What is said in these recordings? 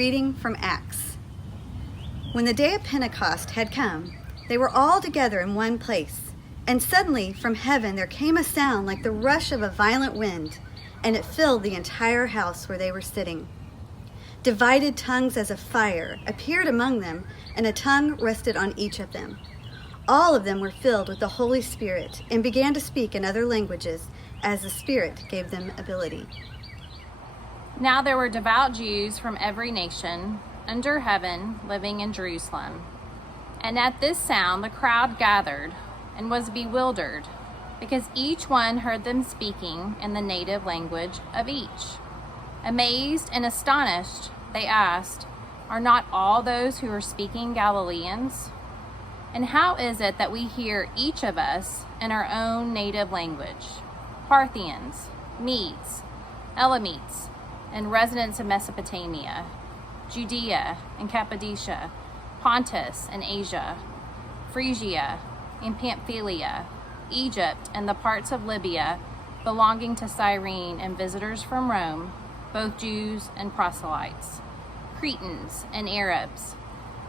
reading from Acts. When the day of Pentecost had come, they were all together in one place, and suddenly from heaven there came a sound like the rush of a violent wind, and it filled the entire house where they were sitting. Divided tongues as of fire appeared among them, and a tongue rested on each of them. All of them were filled with the Holy Spirit and began to speak in other languages as the Spirit gave them ability. Now there were devout Jews from every nation under heaven living in Jerusalem. And at this sound the crowd gathered and was bewildered, because each one heard them speaking in the native language of each. Amazed and astonished, they asked, "Are not all those who are speaking Galileans? And how is it that we hear each of us in our own native language? Parthians, Medes, Elamites, and residents of Mesopotamia, Judea and Cappadocia, Pontus and Asia, Phrygia and Pamphylia, Egypt and the parts of Libya belonging to Cyrene, and visitors from Rome, both Jews and proselytes, Cretans and Arabs.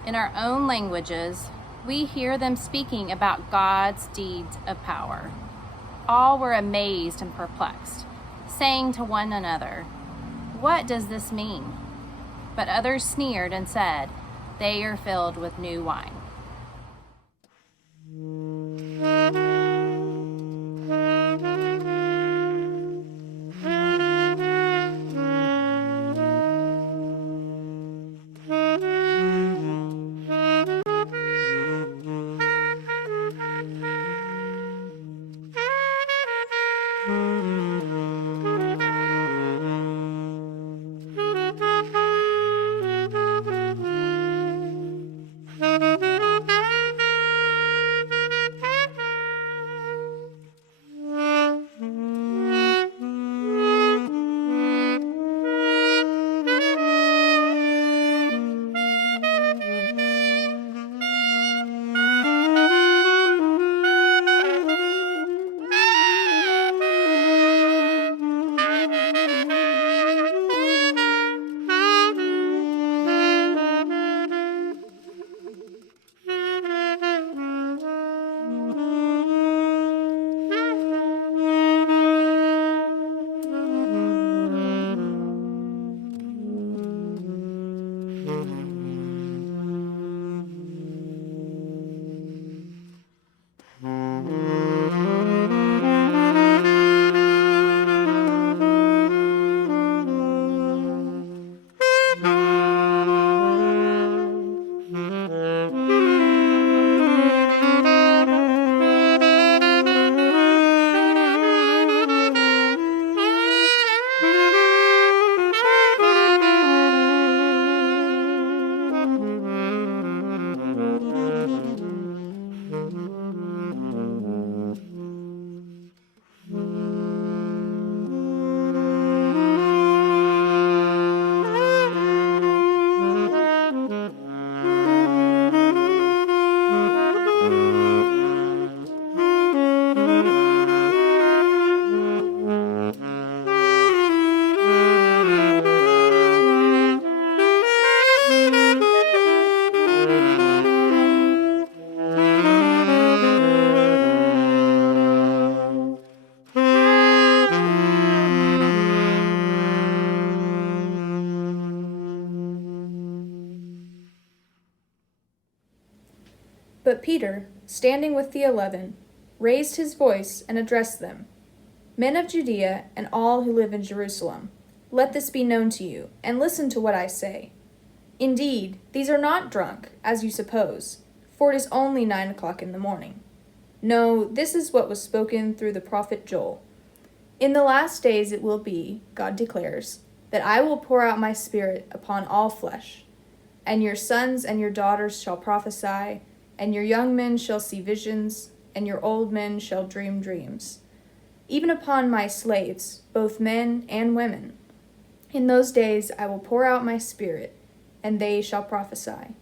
In our own languages, we hear them speaking about God's deeds of power." All were amazed and perplexed, saying to one another, "What does this mean?" But others sneered and said, "They are filled with new wine." But Peter, standing with the 11, raised his voice and addressed them. "Men of Judea and all who live in Jerusalem, let this be known to you, and listen to what I say. Indeed, these are not drunk, as you suppose, for it is only 9 o'clock in the morning. No, this is what was spoken through the prophet Joel. In the last days it will be, God declares, that I will pour out my Spirit upon all flesh, and your sons and your daughters shall prophesy, and your young men shall see visions, and your old men shall dream dreams. Even upon my slaves, both men and women. In those days I will pour out my Spirit, and they shall prophesy.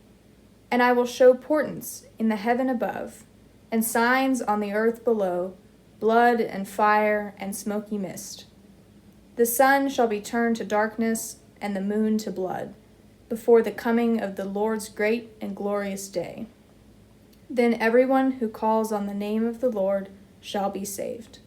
And I will show portents in the heaven above, and signs on the earth below, blood and fire and smoky mist. The sun shall be turned to darkness, and the moon to blood, before the coming of the Lord's great and glorious day. Then everyone who calls on the name of the Lord shall be saved.